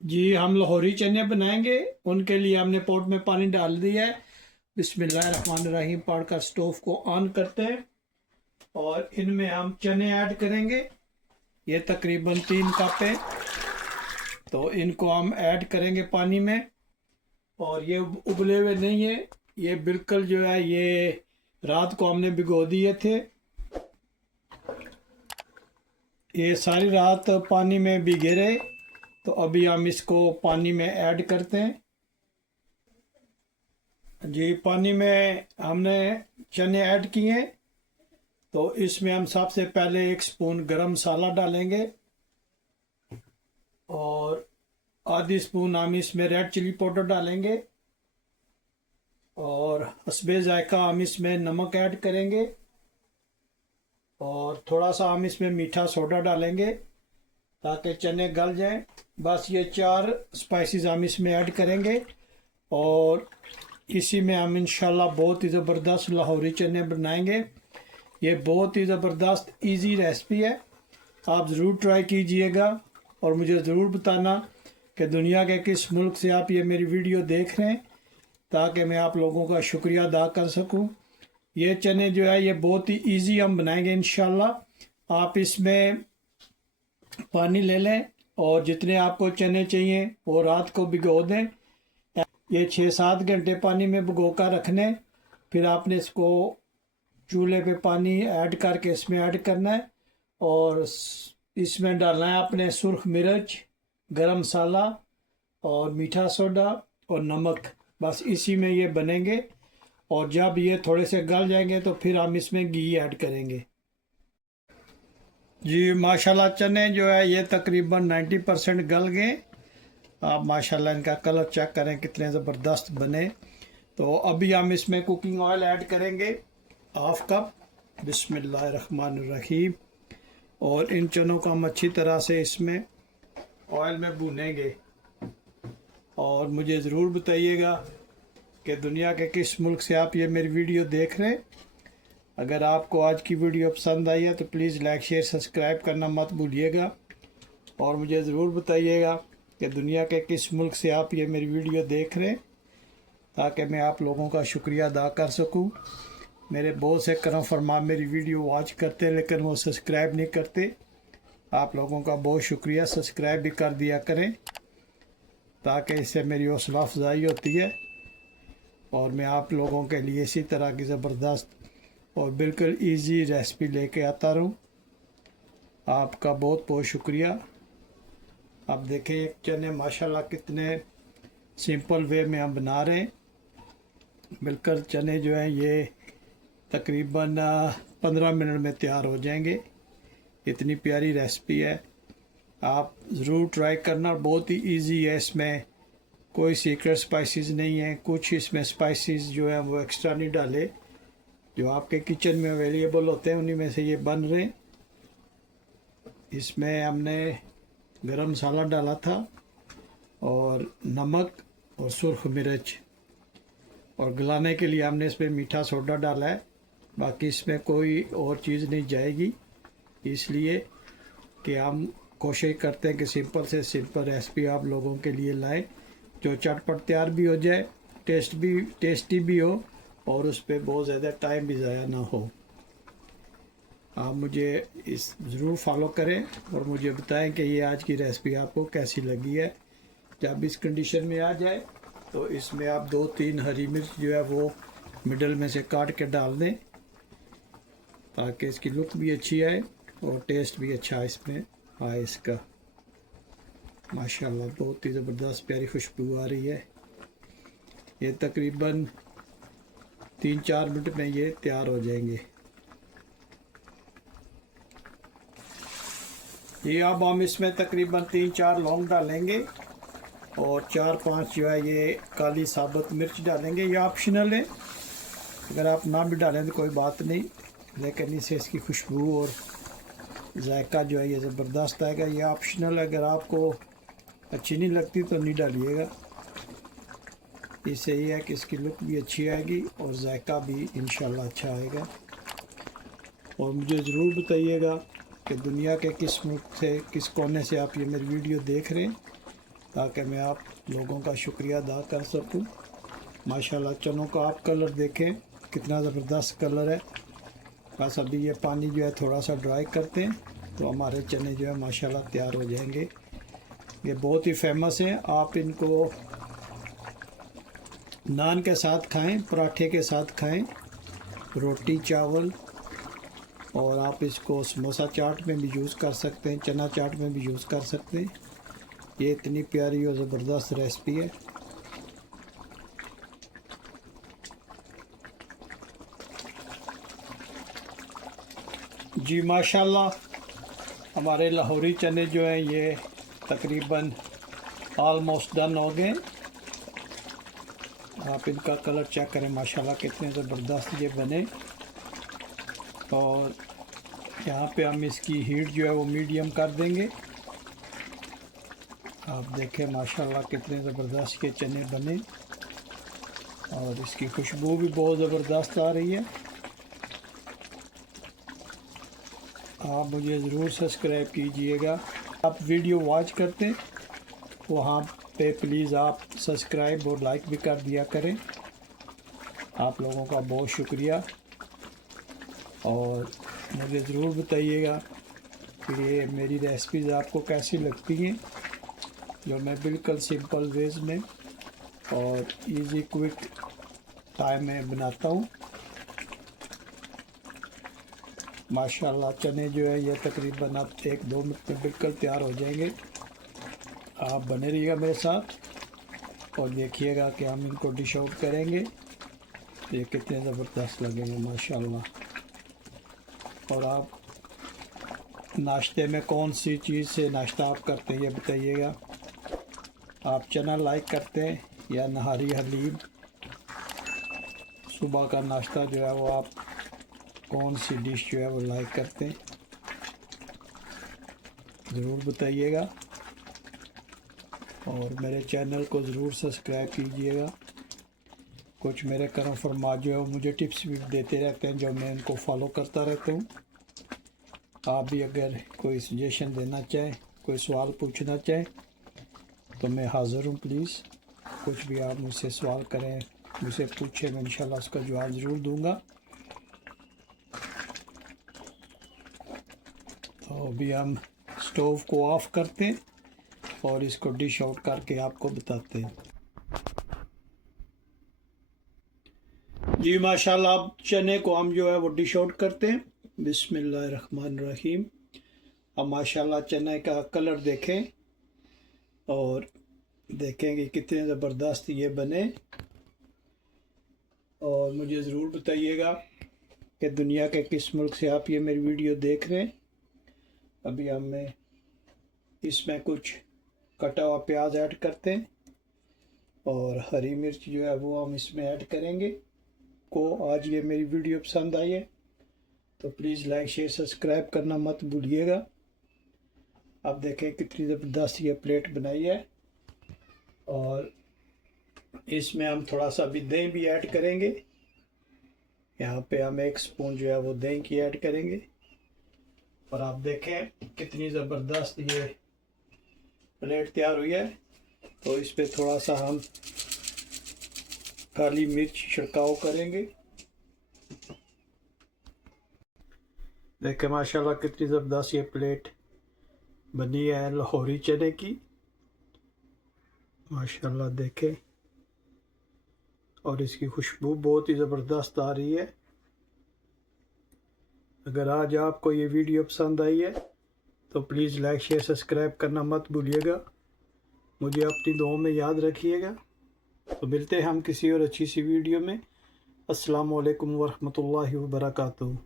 जी हम लाहौरी चने बनाएंगे। उनके लिए हमने पॉट में पानी डाल दिया है। बिस्मिल्लाहिर्रहमानिर्रहीम पढ़कर स्टोव को ऑन करते हैं और इनमें हम चने ऐड करेंगे। ये तकरीबन 3 कप है, तो इनको हम ऐड करेंगे पानी में। और ये उबले हुए नहीं है, ये बिल्कुल जो है ये रात को हमने भिगो दिए थे। ये सारी रात पानी में भीगे रहे, तो अभी हम इसको पानी में ऐड करते हैं। जी पानी में हमने चने ऐड किए, तो इसमें हम सबसे पहले 1 स्पून गरम मसाला डालेंगे और आधी स्पून हम इसमें रेड चिली पाउडर डालेंगे और हस्बे जायका हम इसमें नमक ऐड करेंगे और थोड़ा सा हम इसमें मीठा सोडा डालेंगे ताकि चने गल जाएं। बस ये 4 स्पाइसेस हम इसमें ऐड करेंगे और इसी में हम इंशाल्लाह बहुत ही ज़बरदस्त लाहौरी चने बनाएंगे। ये बहुत ही ज़बरदस्त इजी रेसिपी है, आप ज़रूर ट्राई कीजिएगा और मुझे ज़रूर बताना कि दुनिया के किस मुल्क से आप ये मेरी वीडियो देख रहे हैं, ताकि मैं आप लोगों का शुक्रिया अदा कर सकूं। ये चने जो है ये बहुत ही इजी हम बनाएंगे इंशाल्लाह। आप इसमें पानी ले लें और जितने आपको चने चाहिए वो रात को भिगो दें। ये 6-7 घंटे पानी में भिगो कर रखने, फिर आपने इसको चूल्हे पे पानी ऐड करके इसमें ऐड करना है और इसमें डालना है अपने सुर्ख मिर्च, गरम मसाला और मीठा सोडा और नमक। बस इसी में ये बनेंगे और जब ये थोड़े से गल जाएंगे तो फिर हम इसमें घी ऐड करेंगे। जी माशाल्लाह चने जो है ये तकरीबन 90% गल गए। आप माशाल्लाह इनका कलर चेक करें कितने ज़बरदस्त बने। तो अभी हम इसमें कुकिंग ऑयल ऐड करेंगे 1/2 कप। बिस्मिल्लाहिर्रहमानिर्रहीम। और इन चनों को हम अच्छी तरह से इसमें ऑयल में भूनेंगे। और मुझे ज़रूर बताइएगा कि दुनिया के किस मुल्क से आप ये मेरी वीडियो देख रहे हैं। अगर आपको आज की वीडियो पसंद आई है तो प्लीज़ लाइक शेयर सब्सक्राइब करना मत भूलिएगा और मुझे ज़रूर बताइएगा कि दुनिया के किस मुल्क से आप ये मेरी वीडियो देख रहे हैं, ताकि मैं आप लोगों का शुक्रिया अदा कर सकूं। मेरे बहुत से करम फरमा मेरी वीडियो वॉच करते हैं लेकिन वो सब्सक्राइब नहीं करते। आप लोगों का बहुत शुक्रिया, सब्सक्राइब भी कर दिया करें ताकि इससे मेरी हौसला अफजाई होती है और मैं आप लोगों के लिए इसी तरह की ज़बरदस्त और बिल्कुल इजी रेसिपी लेके आता रहूं। आपका बहुत बहुत शुक्रिया। आप देखें चने माशाल्लाह कितने सिंपल वे में हम बना रहे हैं। बिल्कुल चने जो हैं ये तकरीबन 15 मिनट में तैयार हो जाएंगे। इतनी प्यारी रेसिपी है, आप ज़रूर ट्राई करना। बहुत ही इजी है, इसमें कोई सीक्रेट स्पाइसेस नहीं है। कुछ इसमें स्पाइसेस जो है वो एक्स्ट्रा नहीं डाले, जो आपके किचन में अवेलेबल होते हैं उन्हीं में से ये बन रहे हैं। इसमें हमने गरम मसाला डाला था और नमक और सुर्ख मिर्च, और गलाने के लिए हमने इसमें मीठा सोडा डाला है। बाकी इसमें कोई और चीज़ नहीं जाएगी, इसलिए कि हम कोशिश करते हैं कि सिंपल से सिंपल रेसिपी आप लोगों के लिए लाएं जो चटपट तैयार भी हो जाए, टेस्टी भी हो और उस पर बहुत ज़्यादा टाइम भी ज़ाया ना हो। आप मुझे इस ज़रूर फॉलो करें और मुझे बताएं कि ये आज की रेसिपी आपको कैसी लगी है। जब इस कंडीशन में आ जाए तो इसमें आप 2-3 हरी मिर्च जो है वो मिडल में से काट के डाल दें ताकि इसकी लुक भी अच्छी आए और टेस्ट भी अच्छा इसमें आए इसका। माशाल्लाह बहुत ही ज़बरदस्त प्यारी खुशबू आ रही है। ये तकरीबन 3-4 मिनट में ये तैयार हो जाएंगे। ये अब हम इसमें तकरीबन 3-4 लौंग डालेंगे और 4-5 जो है ये काली साबुत मिर्च डालेंगे। ये ऑप्शनल है, अगर आप ना भी डालें तो कोई बात नहीं, लेकिन इससे इसकी खुशबू और जायका जो है ये ज़बरदस्त आएगा। ये ऑप्शनल, अगर आपको अच्छी नहीं लगती तो नहीं डालिएगा। इससे ये है कि इसकी लुक भी अच्छी आएगी और जायका भी इंशाल्लाह अच्छा आएगा। और मुझे ज़रूर बताइएगा कि दुनिया के किस मुल्क से, किस कोने से आप ये मेरी वीडियो देख रहे हैं, ताकि मैं आप लोगों का शुक्रिया अदा कर सकूं। माशाल्लाह चनों का आप कलर देखें कितना ज़बरदस्त कलर है। बस अभी ये पानी जो है थोड़ा सा ड्राई करते हैं तो हमारे चने जो है माशाल्लाह तैयार हो जाएंगे। ये बहुत ही फेमस हैं। आप इनको नान के साथ खाएं, पराठे के साथ खाएं, रोटी चावल, और आप इसको समोसा चाट में भी यूज़ कर सकते हैं, चना चाट में भी यूज़ कर सकते हैं। ये इतनी प्यारी और ज़बरदस्त रेसिपी है। जी माशाल्लाह हमारे लाहौरी चने जो हैं ये तकरीबन ऑलमोस्ट डन हो गए। आप इनका कलर चेक करें, माशाल्लाह कितने ज़बरदस्त ये बने। और यहाँ पे हम इसकी हीट जो है वो मीडियम कर देंगे। आप देखें माशाल्लाह कितने ज़बरदस्त ये चने बने और इसकी खुशबू भी बहुत ज़बरदस्त आ रही है। आप मुझे ज़रूर सब्सक्राइब कीजिएगा। आप वीडियो वॉच करते हैं वहाँ पे प्लीज़ आप सब्सक्राइब और लाइक भी कर दिया करें। आप लोगों का बहुत शुक्रिया। और मुझे ज़रूर बताइएगा कि ये मेरी रेसिपीज़ आपको कैसी लगती हैं, जो मैं बिल्कुल सिंपल वेज में और इजी क्विक टाइम में बनाता हूँ। माशाल्लाह चने जो है ये तकरीबन आप 1-2 मिनट में बिल्कुल तैयार हो जाएंगे। आप बने रहिएगा मेरे साथ और देखिएगा कि हम इनको डिश आउट करेंगे। ये कितने ज़बरदस्त लगेंगे माशाल्लाह। और आप नाश्ते में कौन सी चीज़ से नाश्ता आप करते हैं ये बताइएगा। आप चना लाइक करते हैं या नहारी हलीम? सुबह का नाश्ता जो है वो आप कौन सी डिश जो है वो लाइक करते हैं, ज़रूर बताइएगा। और मेरे चैनल को ज़रूर सब्सक्राइब कीजिएगा। कुछ मेरे करम फरमा जो है वो मुझे टिप्स भी देते रहते हैं, जो मैं इनको फॉलो करता रहता हूँ। आप भी अगर कोई सजेशन देना चाहें, कोई सवाल पूछना चाहें तो मैं हाज़िर हूँ। प्लीज़ कुछ भी आप मुझसे सवाल करें, मुझसे पूछें, मैं इंशाल्लाह उसका जवाब ज़रूर दूँगा। तो अभी हम स्टोव को ऑफ़ करते हैं और इसको डिश आउट करके आपको बताते हैं। जी माशाल्लाह अब चने को हम जो है वो डिश आउट करते हैं। बिस्मिल्लाहिर्रहमानिर्रहीम। अब माशाल्लाह चने का कलर देखें और देखेंगे कितने ज़बरदस्त ये बने। और मुझे ज़रूर बताइएगा कि दुनिया के किस मुल्क से आप ये मेरी वीडियो देख रहे हैं। अभी हमें इसमें कुछ कटा हुआ प्याज ऐड करते हैं और हरी मिर्च जो है वो हम इसमें ऐड करेंगे। को आज ये मेरी वीडियो पसंद आई है तो प्लीज़ लाइक शेयर सब्सक्राइब करना मत भूलिएगा। अब देखें कितनी ज़बरदस्त ये प्लेट बनाई है और इसमें हम थोड़ा सा भी दही भी ऐड करेंगे। यहाँ पे हम 1 स्पून जो है वो दही की ऐड करेंगे। और आप देखें कितनी ज़बरदस्त ये प्लेट तैयार हुई है। तो इस पे थोड़ा सा हम काली मिर्च छिड़काव करेंगे। देखें माशाल्लाह कितनी ज़बरदस्त ये प्लेट बनी है लाहौरी चने की, माशाल्लाह देखें। और इसकी खुशबू बहुत ही ज़बरदस्त आ रही है। अगर आज आपको ये वीडियो पसंद आई है तो प्लीज़ लाइक शेयर सब्सक्राइब करना मत भूलिएगा। मुझे अपनी दुआओं में याद रखिएगा। तो मिलते हैं हम किसी और अच्छी सी वीडियो में। अस्सलामु अलैकुम वरहमतुल्लाहि वबरकातुहू।